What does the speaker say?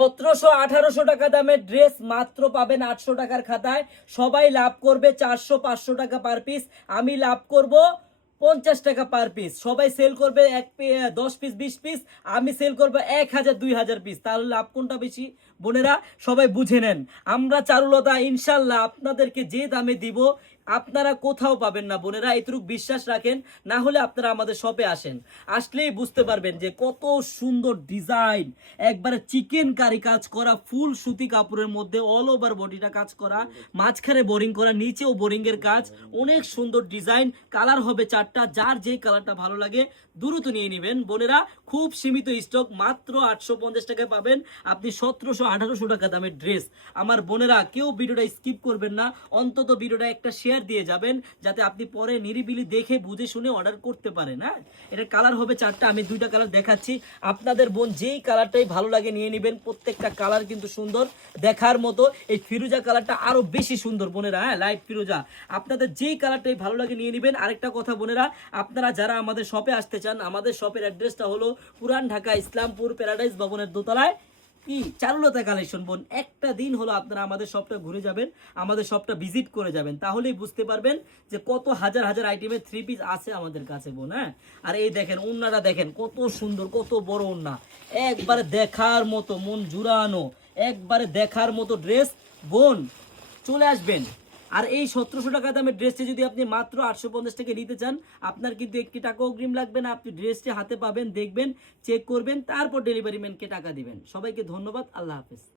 1700-1800 টাকা দামের ড্রেস মাত্র পাবেন 800 টাকার খাতায়। সবাই লাভ করবে 400-500 টাকা পার পিস, আমি লাভ করব 50 টাকা পার পিস। সবাই সেল করবে 10 পিস 20 পিস, আমি সেল করব 1000-2000 পিস। তাহলে লাভ কোনটা বেশি বোনেরা? সবাই বুঝে নেন। আমরা চারুলতা ইনশাল্লাহ আপনাদেরকে যে দামে দিব আপনারা কোথাও পাবেন না বোনেরা, এটুকু বিশ্বাস রাখেন। না হলে আপনারা আমাদের শপে আসেন, আসলেই বুঝতে পারবেন যে কত সুন্দর ডিজাইন, একবারে চিকেন কারি কাজ করা, ফুল সুতি কাপড়ের মধ্যে অল ওভার বডিটা কাজ করা, মাঝখানে বোরিং করা, নিচেও বোরিং এর কাজ, অনেক সুন্দর ডিজাইন। কালার হবে 4টা, যার যেই কালারটা ভালো লাগে দ্রুত নিয়ে নেবেন বোনেরা। খুব সীমিত স্টক, মাত্র 850 টাকায় পাবেন আপনি 1700-1800 টাকা দামের ড্রেস। আমার বোনেরা কেউ ভিডিওটা স্কিপ করবেন না, অন্তত ভিডিওটা একটা শেয়ার দিয়ে যাবেন যাতে আপনি পরে নিরিবিলি দেখে বুঝে শুনে অর্ডার করতে পারেন। হ্যাঁ, এটা কালার হবে 4টা, আমি 2টা কালার দেখাচ্ছি। আপনাদের বোন যেই কালারটাই ভালো লাগে নিয়ে নেবেন, প্রত্যেকটা কালার কিন্তু সুন্দর দেখার মতো। এই ফিরোজা কালারটা আরো বেশি সুন্দর বোনেরা, হ্যাঁ লাইট ফিরোজা। আপনাদের যেই কালারটাই ভালো লাগে নিয়ে নেবেন। আরেকটা কথা বোনেরা, আপনারা যারা আমাদের শপে আসতে চান, আমাদের শপের অ্যাড্রেসটা হলো পুরান ঢাকা ইসলামপুর প্যারাডাইস ভবনের দোতলায় কি চারুলতা কালেকশন বোন। একটা দিন হলো আপনারা আমাদের শপটা ঘুরে যাবেন, আমাদের শপটা ভিজিট করে যাবেন, তাহলেই বুঝতে পারবেন যে কত হাজার হাজার আইটেমের 3 পিস আছে আমাদের কাছে বোন। হ্যাঁ, আর এই দেখেন ওন্নাটা দেখেন কত সুন্দর, কত বড় ওন্না, একবারে দেখার মতো, মন জুড়ানো, একবারে দেখার মতো ড্রেস বোন। চলে আসবেন। আর এই 1700 টাকা দামের ড্রেসটি যদি আপনি মাত্র 850 টাকা নিতে চান, আপনার কিন্তু 1 টাকা অগ্রিম লাগবে না। আপনি ড্রেসটি হাতে পাবেন, দেখবেন, চেক করবেন, তারপর ডেলিভারি ম্যানকে টাকা দিবেন। সবাইকে ধন্যবাদ, আল্লাহ হাফেজ।